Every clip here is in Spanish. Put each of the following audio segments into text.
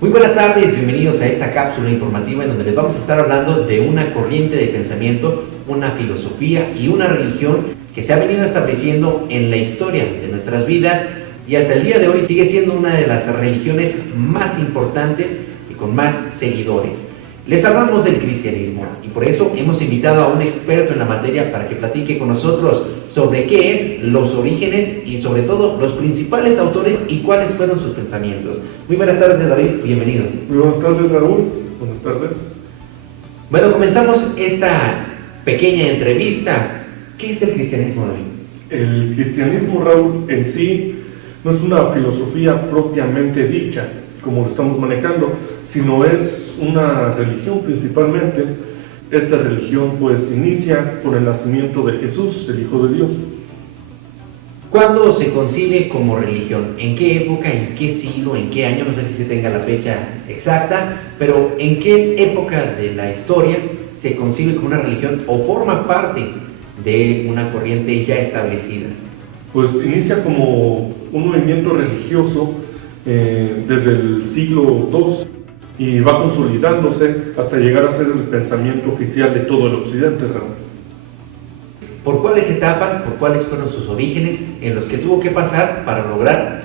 Muy buenas tardes, bienvenidos a esta cápsula informativa en donde les vamos a estar hablando de una corriente de pensamiento, una filosofía y una religión que se ha venido estableciendo en la historia de nuestras vidas y hasta el día de hoy sigue siendo una de las religiones más importantes y con más seguidores. Les hablamos del cristianismo y por eso hemos invitado a un experto en la materia para que platique con nosotros sobre qué es, los orígenes y sobre todo los principales autores y cuáles fueron sus pensamientos. Muy buenas tardes, David, bienvenido. Muy buenas tardes, Raúl. Buenas tardes. Bueno, comenzamos esta pequeña entrevista. ¿Qué es el cristianismo, David? El cristianismo, Raúl, en sí no es una filosofía propiamente dicha, como lo estamos manejando, sino es una religión principalmente. Esta religión pues inicia con el nacimiento de Jesús, el Hijo de Dios. ¿Cuándo se concibe como religión? ¿En qué época, en qué siglo, en qué año? No sé si se tenga la fecha exacta, pero ¿en qué época de la historia se concibe como una religión o forma parte de una corriente ya establecida? Pues inicia como un movimiento religioso desde el siglo II y va consolidándose hasta llegar a ser el pensamiento oficial de todo el occidente, Raúl. ¿Por cuáles etapas, por cuáles fueron sus orígenes en los que tuvo que pasar para lograr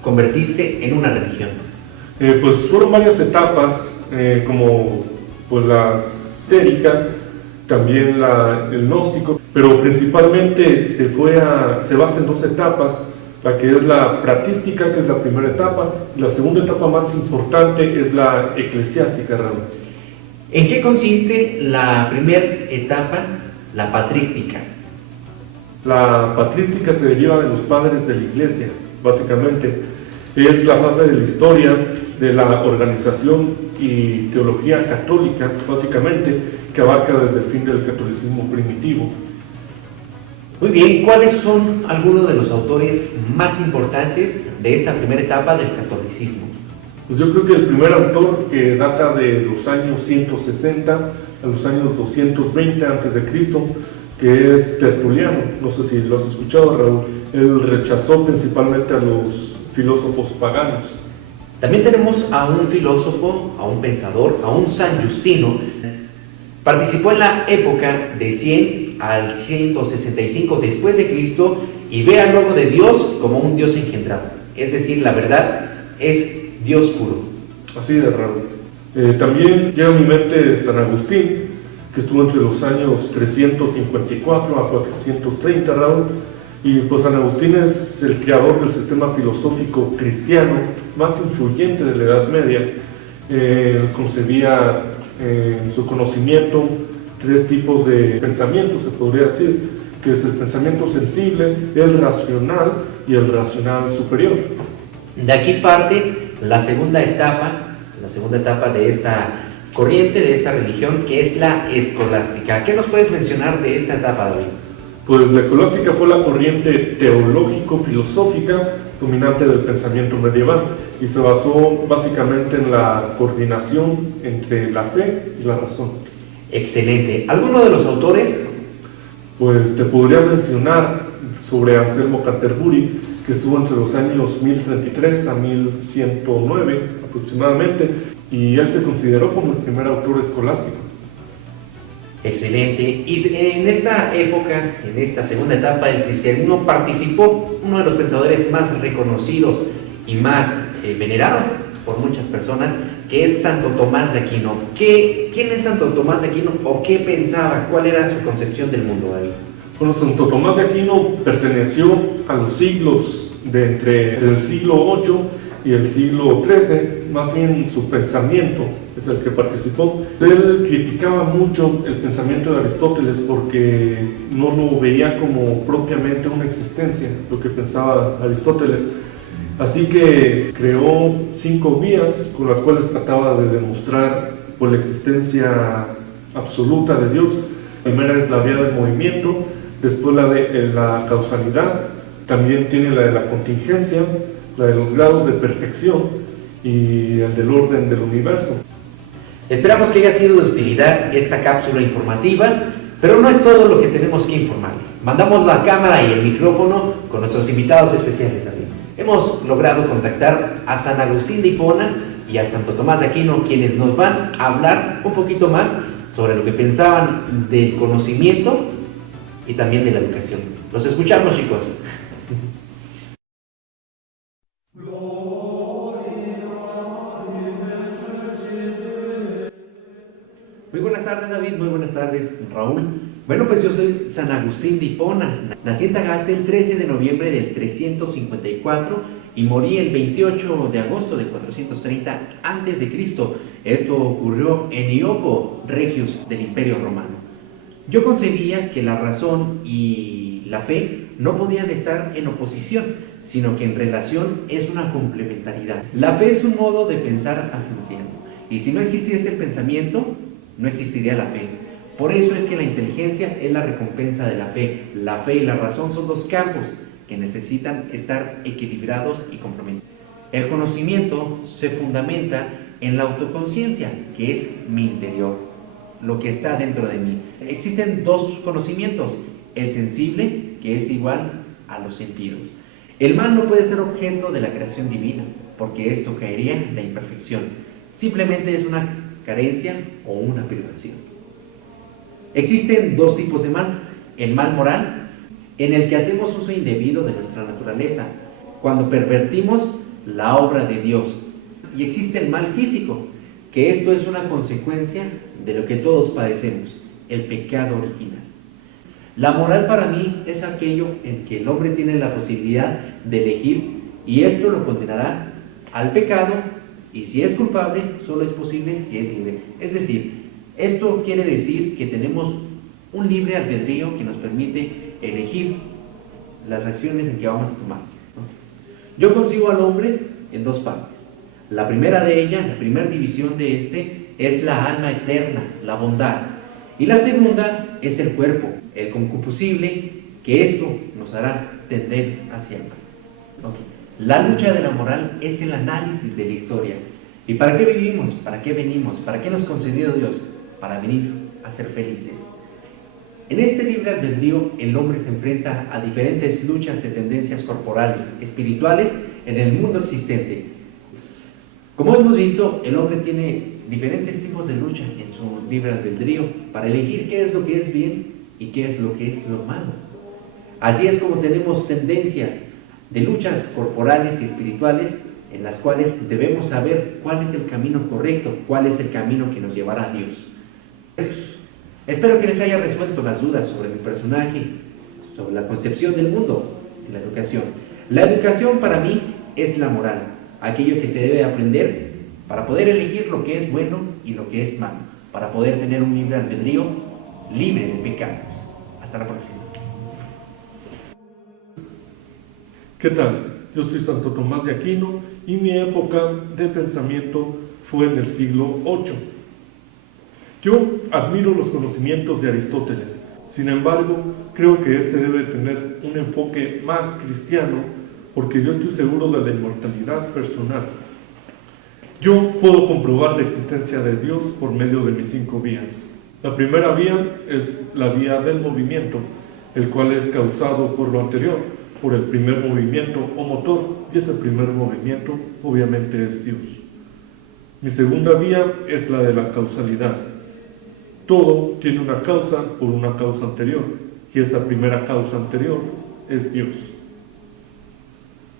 convertirse en una religión? Pues fueron varias etapas, como pues la esotérica, también el gnóstico, pero principalmente se basa en dos etapas, la que es la patrística, que es la primera etapa, y la segunda etapa más importante es la eclesiástica, Raúl. ¿En qué consiste la primera etapa, la patrística? La patrística se deriva de los padres de la iglesia, básicamente. Es la fase de la historia de la organización y teología católica, básicamente, que abarca desde el fin del catolicismo primitivo. Muy bien, ¿cuáles son algunos de los autores más importantes de esta primera etapa del catolicismo? Pues yo creo que el primer autor, que data de los años 160 a los años 220 a.C., que es Tertuliano. No sé si lo has escuchado, Raúl. Él rechazó principalmente a los filósofos paganos. También tenemos a un filósofo, a un pensador, a un San Justino. Participó en la época de 100 al 165 después de Cristo y ve al Logo de Dios como un Dios engendrado. Es decir, la verdad es Dios puro. Así de Raúl. También llega a mi mente San Agustín, que estuvo entre los años 354 a 430, Raúl. Y pues San Agustín es el creador del sistema filosófico cristiano más influyente de la Edad Media. Concebía en su conocimiento tres tipos de pensamiento, se podría decir, que es el pensamiento sensible, el racional y el racional superior. De aquí parte la segunda etapa de esta corriente, de esta religión, que es la escolástica. ¿Qué nos puedes mencionar de esta etapa, David? Pues la escolástica fue la corriente teológico-filosófica dominante del pensamiento medieval y se basó básicamente en la coordinación entre la fe y la razón. Excelente. ¿Alguno de los autores? Pues te podría mencionar sobre Anselmo Canterbury, que estuvo entre los años 1033 a 1109 aproximadamente, y él se consideró como el primer autor escolástico. Excelente. Y en esta época, en esta segunda etapa del cristianismo, participó uno de los pensadores más reconocidos y más venerados por muchas personas, que es Santo Tomás de Aquino. ¿Quién es Santo Tomás de Aquino o qué pensaba? ¿Cuál era su concepción del mundo, David? Bueno, Santo Tomás de Aquino perteneció a los siglos entre el siglo VIII y el siglo XIII, más bien su pensamiento es el que participó. Él criticaba mucho el pensamiento de Aristóteles porque no lo veía como propiamente una existencia, lo que pensaba Aristóteles. Así que creó 5 vías con las cuales trataba de demostrar por la existencia absoluta de Dios. La primera es la vía del movimiento, después la de la causalidad, también tiene la de la contingencia, la de los grados de perfección y el del orden del universo. Esperamos que haya sido de utilidad esta cápsula informativa, pero no es todo lo que tenemos que informarle. Mandamos la cámara y el micrófono con nuestros invitados especiales también. Hemos logrado contactar a San Agustín de Hipona y a Santo Tomás de Aquino, quienes nos van a hablar un poquito más sobre lo que pensaban del conocimiento y también de la educación. Los escuchamos, chicos. Muy buenas tardes, David. Muy buenas tardes, Raúl. Bueno, pues yo soy San Agustín de Hipona. Nací en Tagaste el 13 de noviembre del 354 y morí el 28 de agosto de 430 a.C. Esto ocurrió en Iopo, Regius del Imperio Romano. Yo concebía que la razón y la fe no podían estar en oposición, sino que en relación es una complementariedad. La fe es un modo de pensar asintiendo, y si no existiese el pensamiento, no existiría la fe. Por eso es que la inteligencia es la recompensa de la fe. La fe y la razón son dos campos que necesitan estar equilibrados y complementarios. El conocimiento se fundamenta en la autoconciencia, que es mi interior, lo que está dentro de mí. Existen dos conocimientos: el sensible, que es igual a los sentidos. El mal no puede ser objeto de la creación divina, porque esto caería en la imperfección. Simplemente es una carencia o una privación. Existen dos tipos de mal: el mal moral, en el que hacemos uso indebido de nuestra naturaleza, cuando pervertimos la obra de Dios. Y existe el mal físico, que esto es una consecuencia de lo que todos padecemos, el pecado original. La moral para mí es aquello en que el hombre tiene la posibilidad de elegir, y esto lo condenará al pecado, y si es culpable, solo es posible si es libre. Es decir, esto quiere decir que tenemos un libre albedrío que nos permite elegir las acciones en que vamos a tomar, ¿no? Yo concibo al hombre en dos partes. La primera de ellas, la primera división de este, es la alma eterna, la bondad. Y la segunda es el cuerpo, el concupiscible, que esto nos hará tender hacia el mal. La lucha de la moral es el análisis de la historia. ¿Y para qué vivimos? ¿Para qué venimos? ¿Para qué nos concedió Dios? Para venir a ser felices. En este libre albedrío, el hombre se enfrenta a diferentes luchas de tendencias corporales, espirituales, en el mundo existente. Como hemos visto, el hombre tiene diferentes tipos de lucha en su libre albedrío para elegir qué es lo que es bien y qué es lo que es lo malo. Así es como tenemos tendencias de luchas corporales y espirituales, en las cuales debemos saber cuál es el camino correcto, cuál es el camino que nos llevará a Dios. Espero que les haya resuelto las dudas sobre mi personaje, sobre la concepción del mundo en la educación. La educación para mí es la moral, aquello que se debe aprender para poder elegir lo que es bueno y lo que es malo, para poder tener un libre albedrío, libre de pecados. Hasta la próxima. ¿Qué tal? Yo soy Santo Tomás de Aquino y mi época de pensamiento fue en el siglo VIII. Yo admiro los conocimientos de Aristóteles, sin embargo, creo que este debe tener un enfoque más cristiano, porque yo estoy seguro de la inmortalidad personal. Yo puedo comprobar la existencia de Dios por medio de mis 5 vías. La primera vía es la vía del movimiento, el cual es causado por lo anterior, por el primer movimiento o motor, y ese primer movimiento obviamente es Dios. Mi segunda vía es la de la causalidad. Todo tiene una causa por una causa anterior, y esa primera causa anterior es Dios.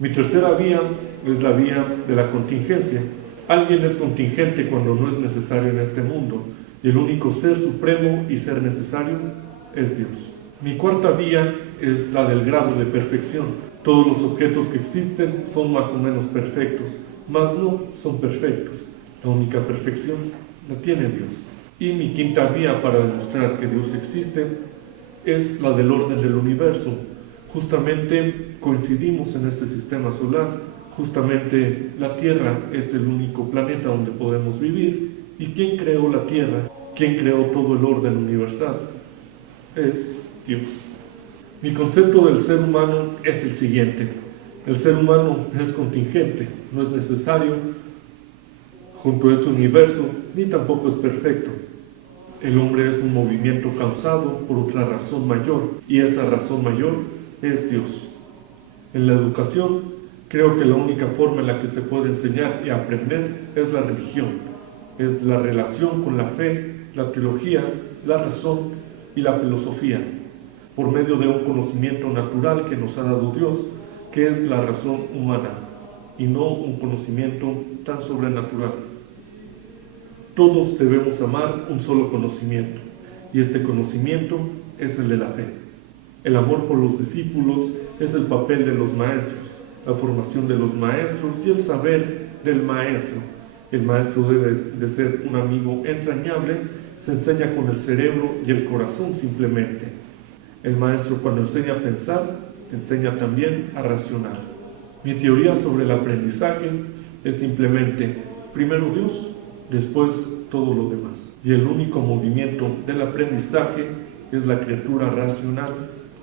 Mi tercera vía es la vía de la contingencia. Alguien es contingente cuando no es necesario en este mundo, y el único ser supremo y ser necesario es Dios. Mi cuarta vía es la del grado de perfección. Todos los objetos que existen son más o menos perfectos, mas no son perfectos. La única perfección la tiene Dios. Y mi quinta vía para demostrar que Dios existe es la del orden del universo. Justamente coincidimos en este sistema solar. Justamente la Tierra es el único planeta donde podemos vivir. ¿Y quién creó la Tierra? ¿Quién creó todo el orden universal? Es Dios. Mi concepto del ser humano es el siguiente: el ser humano es contingente, no es necesario junto a este universo, ni tampoco es perfecto. El hombre es un movimiento causado por otra razón mayor, y esa razón mayor es Dios. En la educación, Creo que la única forma en la que se puede enseñar y aprender es la religión, es la relación con la fe, la teología, la razón y la filosofía, por medio de un conocimiento natural que nos ha dado Dios, que es la razón humana, y no un conocimiento tan sobrenatural. Todos debemos amar un solo conocimiento, y este conocimiento es el de la fe. El amor por los discípulos es el papel de los maestros, la formación de los maestros y el saber del maestro. El maestro debe de ser un amigo entrañable, se enseña con el cerebro y el corazón simplemente. El maestro, cuando enseña a pensar, enseña también a razonar. Mi teoría sobre el aprendizaje es simplemente primero Dios, después todo lo demás. Y el único movimiento del aprendizaje es la criatura racional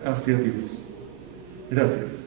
hacia Dios. Gracias.